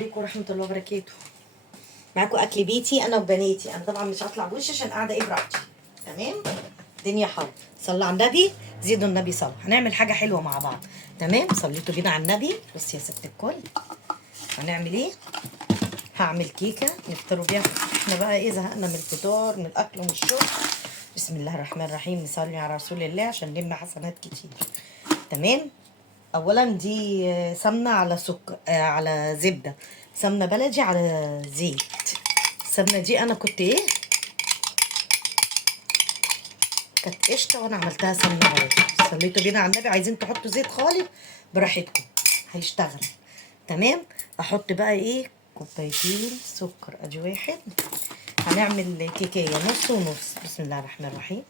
عليكم ورحمة الله وبركاته. معاكم أكل بيتي أنا وبناتي. أنا طبعا مش هطلع بوش عشان قاعدة براحتي. تمام؟ الدنيا حر. صلوا على النبي، زيدوا النبي صلاة. هنعمل حاجة حلوة مع بعض. تمام؟ صليتوا بينا على النبي. بصي يا ست الكل، هنعمل إيه؟ هعمل كيكة نفطروا بيها. إحنا بقى إيه، زهقنا من الفطار من الأكل ومن الشرب. بسم الله الرحمن الرحيم، نصلي على رسول الله عشان نلم حسنات كتير. تمام؟ اولا دي سمنه على سكر على زبده، سمنه بلدي على زيت. السمنه دي انا كنت كانت قشطه وانا عملتها سمنه بلدي. صليتوا بينا على النبي. عايزين تحطوا زيت خالص براحتكم، هيشتغل. تمام. احط بقى كوبايتين سكر، ادي واحد. هنعمل كيكيه نص ونص. بسم الله الرحمن الرحيم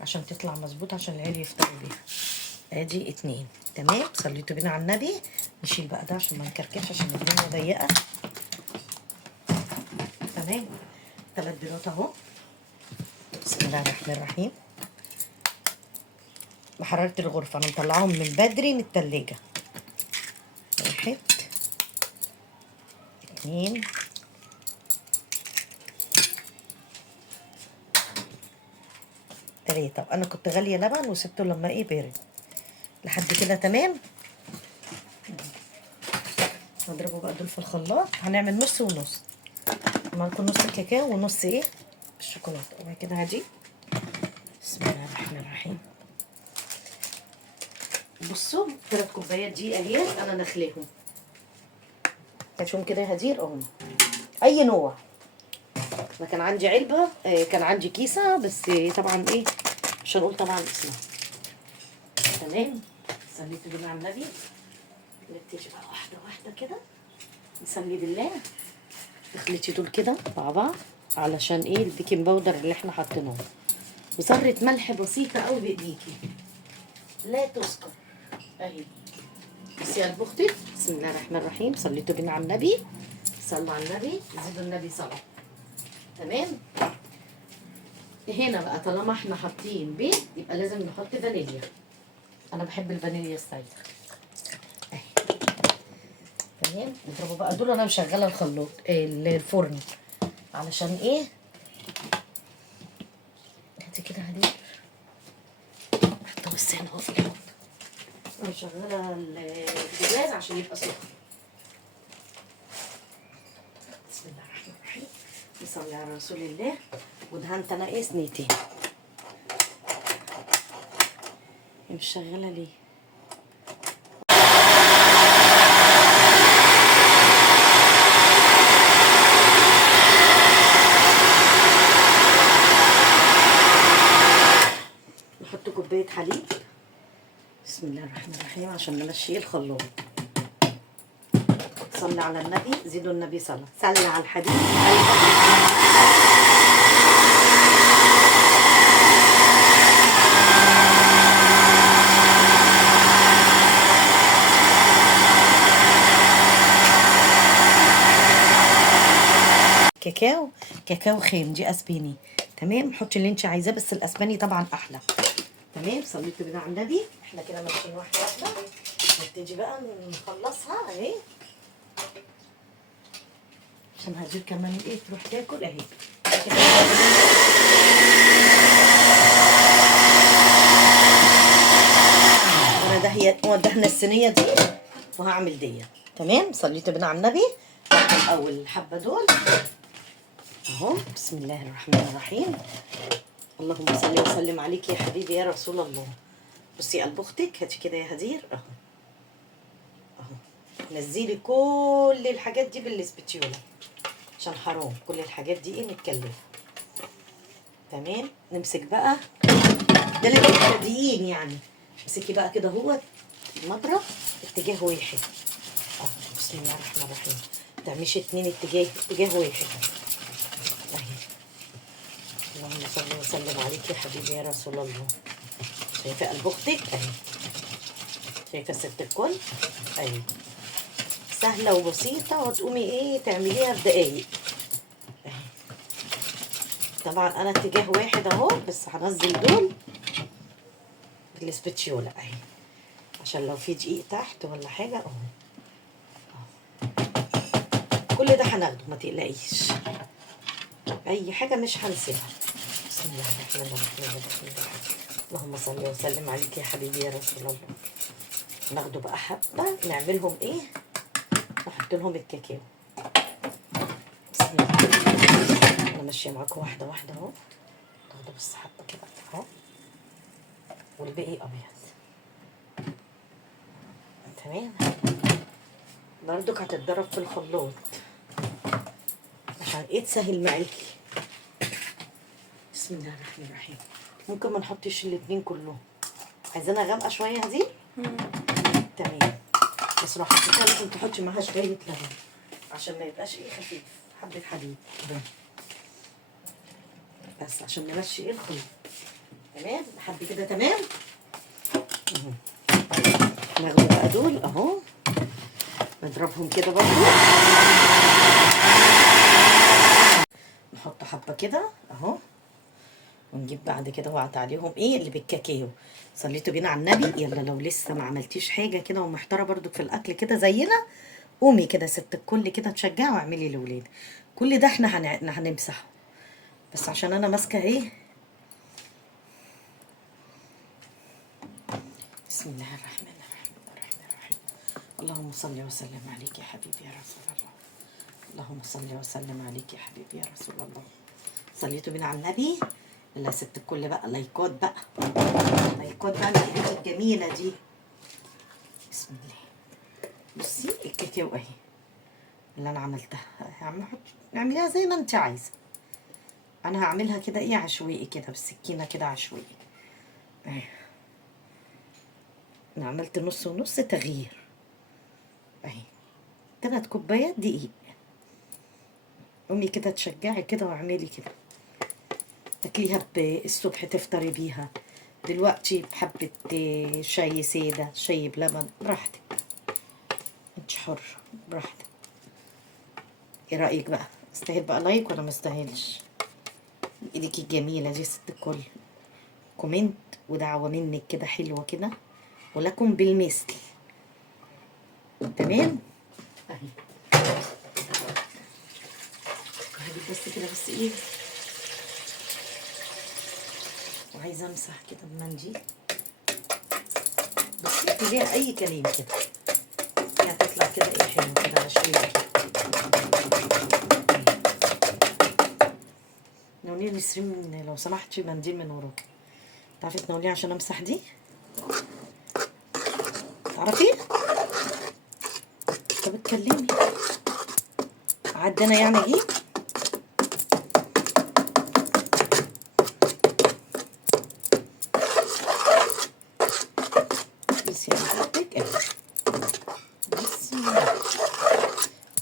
عشان تطلع مظبوط، عشان العيال يفطروا بيها. ادي اتنين. تمام. صليتوا بينا على النبي. نشيل بقى ده عشان ما نكركش، عشان الدنيا ضيقه. تمام. 3 بيضات اهو. بسم الله الرحمن الرحيم. بحراره الغرفه، انا مطلعاهم من بدري من التلاجة. واحد، اتنين، تلاته. انا كنت غاليه لبن وسبته لما بارد لحد كده. تمام. نضربه بقى دول في الخلاط. هنعمل نص ونص. معاكم نص كاكاو ونص الشوكولاته. وبعد كده هدي. بسم الله الرحمن الرحيم. بصوا 3 كوبايات دي اهي انا نخليهم. هاتهم كده يا هدير اهو. اي نوع. انا كان عندي علبه، كان عندي كيسه، بس طبعا مش هنقول طبعا اسمها. تمام. صليت بالله على النبي. نبتدي بقى واحده واحده كده. نصلي بالله. اخلطي دول كده مع بعض علشان البيكنج باودر اللي احنا حاطينه، وذره ملح بسيطه قوي بايديكي لا تذكر اهي. بس يا اختي. بسم الله الرحمن الرحيم. صليتوا بينا على النبي. صلوا على النبي، زيدوا النبي صلاه. تمام. هنا بقى طالما احنا حاطين بيض يبقى لازم نحط فانيليا. انا بحب الفانيليا السايله اهي. تمام. نضربوا بقى دول. انا مشغله الخلاط الفرن علشان هاتي كده هدي. حطه بس هنا اهو في الحوض. انا مشغله البوتاجاز عشان يبقى سخن. بسم الله الرحمن الرحيم. نصلي على رسول الله. ودهنت انا صينيتين. مش شغاله ليه؟ نحط كوبايه حليب. بسم الله الرحمن الرحيم عشان نمشي الخلاط. صلي على النبي، زيدوا النبي صلاه. صلي على الحبيب. كاكاو خام، دي اسباني. تمام. حطي اللي انت عايزاه، بس الاسباني طبعا احلى. تمام. صليتوا بينا على النبي. احنا كده ماشيين واحده واحده. نبتدي بقى نخلصها اهي، عشان هجيب كمان تروح تاكل اهي. انا دهنا الصينيه دي وهعمل دي. تمام. صليتوا بينا على النبي. اول الحبه دول اهو. بسم الله الرحمن الرحيم. اللهم صل وسلم عليك يا حبيبي يا رسول الله. بصي قلب اختك. هاتي كده يا هدير اهو. اهو. نزلي كل الحاجات دي بالسبتيولا عشان حرام كل الحاجات دي متكلفه. تمام. نمسك بقى ده للمبتدئين يعني. امسكي بقى كده هو المضرب اتجاه واحد اهو. بسم الله الرحمن الرحيم. ما تعمليش 2 اتجاه واحد اهي. اللهم صل وسلم عليك يا حبيبي يا رسول الله. شايفه قلب اختك اهي. شايفه ست الكل اهي. سهله وبسيطه، وتقومي تعمليها في دقايق اهي. طبعا انا اتجاه واحد اهو، بس هنزل دول بالسبتشيولا اهي عشان عشان لو في دقيق تحت ولا حاجه اهو. كل ده هناخده ما تقلقيش، اي حاجه مش هنسيبها. بسم الله الرحمن الرحيم. اللهم صل وسلم عليك يا حبيبي يا رسول الله. ناخده بقى حبه نعملهم ايه، نحط لهم الكاكاو. بسم الله، انا ماشيه معاكم واحده واحده اهو. ناخده بس حبه كده اهو، والباقي ابيض. تمام. برضك هتتضرب في الخلاط عشان ايه تسهل معاكي. بسم الله الرحمن الرحيم. ممكن ما نحطش الاتنين كلهم، عايزانا غامقه شويه دي. تمام. بس لو حطيتها لازم تحطي معاها شويه لبن عشان ما يبقاش ايه خفيف، حبه حليب بس عشان نمشي ايه الخليط. تمام لحد كده تمام. ناخد بقى دول اهو، نضربهم كده برضو، نحط حبه كده اهو، ونجيب بعد كده وقعت عليهم ايه اللي بالكاكاو. صليتوا بينا على النبي. يلا لو لسه ما عملتيش حاجه كده ومحتاره برضو في الاكل كده زينا، قومي كده ست الكل كده تشجعي واعملي لاولادك. كل ده احنا هنمسحه، بس عشان انا ماسكه ايه. بسم الله الرحمن الرحيم. اللهم صل وسلم عليك يا حبيبي يا رسول الله. اللهم صل وسلم عليك يا حبيبي يا رسول الله. صليتوا بينا على النبي. يلا ست الكل بقى، لايكات بقى، لايكات بقى الحاجات الجميله دي. بسم الله. بصي الكاكاو اهي اللي انا عملتها، اعمليها زي ما انت عايزه. انا هعملها كده ايه عشوائي كده بالسكينه كده عشوائي اهي. انا عملت نص ونص تغيير اهي. 3 كوبايات دقيق. قومي كده تشجعي كده واعملي كده، تاكليها الصبح تفطري بيها، دلوقتي بحبة شاي سادة، شاي بلبن، براحتك انت حرة براحتك. ايه رأيك بقى؟ استاهل بقى لايك ولا ما استاهلش؟ ايديكي الجميلة دي ست الكل. كومنت ودعوة منك كده حلوة كده، ولكم بالمثل. تمام اهي. هجيب بس كده بس ايه، وعايزه امسح كده بمنديل. بس ليها اي كلام كده، هي هتطلع كده ايه حلو كده على شويه كده. نوليه نسرين لو سمحتي منديل من وراك. تعرفي تنوليه عشان امسح دي؟ تعرفي؟ طب اتكلمي. عدنا يعني ايه؟ بس يعني هديك اهي. بس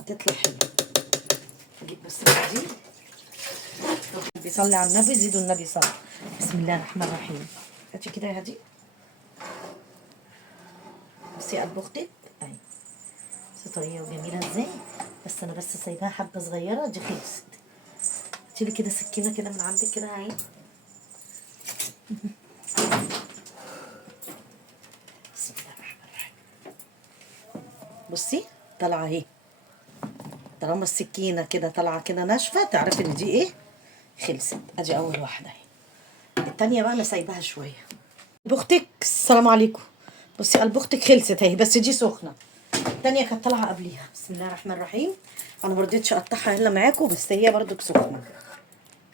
هتطلع حلو. اجيب بس دي. بيصلي على النبي، زيدوا النبي صلى. بسم الله الرحمن الرحيم. هاتي كده يا هدي. بصي قلب اختك اهي، بس طريه وجميله ازاي. بس انا بس سايباها حبه صغيره دي خلصت. هاتيلي كده سكينه كده من عندك كده اهي. بسم الله الرحمن الرحيم. بصي طالعه اهي، طالما السكينه كده طالعه كده ناشفه تعرفي ان دي ايه خلصت. ادي اول واحده اهي. التانيه بقى انا سايباها شويه. بختك السلام عليكم. بصي قلب اختك خلصت اهي، بس دي سخنه. التانيه كانت طالعه قبليها. بسم الله الرحمن الرحيم. انا مرضتش اقطعها الا معاكم، بس هي برضك سخنه.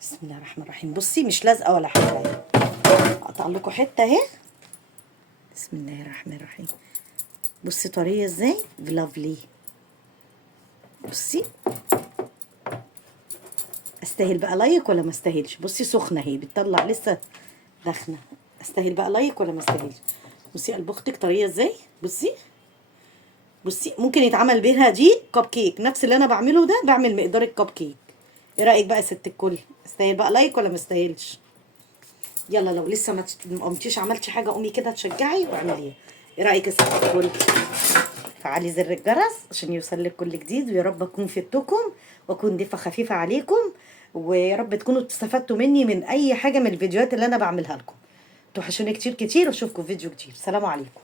بسم الله الرحمن الرحيم. بصي مش لازقه ولا حاجه اهي، اقطع لكم حته اهي. بسم الله الرحمن الرحيم. بصي طريه ازاي لافلي. بصي استاهل بقى لايك ولا ما استاهلش؟ بصي سخنه اهي بتطلع لسه داخنه. استاهل بقى لايك ولا ما استاهلش؟ بصي قلب اختك طريه ازاي. بصي بصي ممكن يتعمل بيها دي كب كيك، نفس اللي انا بعمله ده بعمل مقدار الكب كيك. ايه رايك بقى يا ست الكل؟ استاهل بقى لايك ولا ما استاهلش؟ يلا لو لسه ما قمتيش عملتي حاجه قومي كده تشجعي واعمليها. ايه رايك يا ست الكل؟ فعلي زر الجرس عشان يوصلك كل جديد، ويا رب اكون فدتكم واكون ضيفه خفيفه عليكم، ويا رب تكونوا استفدتوا مني من اي حاجه من الفيديوهات اللي انا بعملها لكم. توحشوني كتير كتير، واشوفكم في فيديو كتير. سلام عليكم.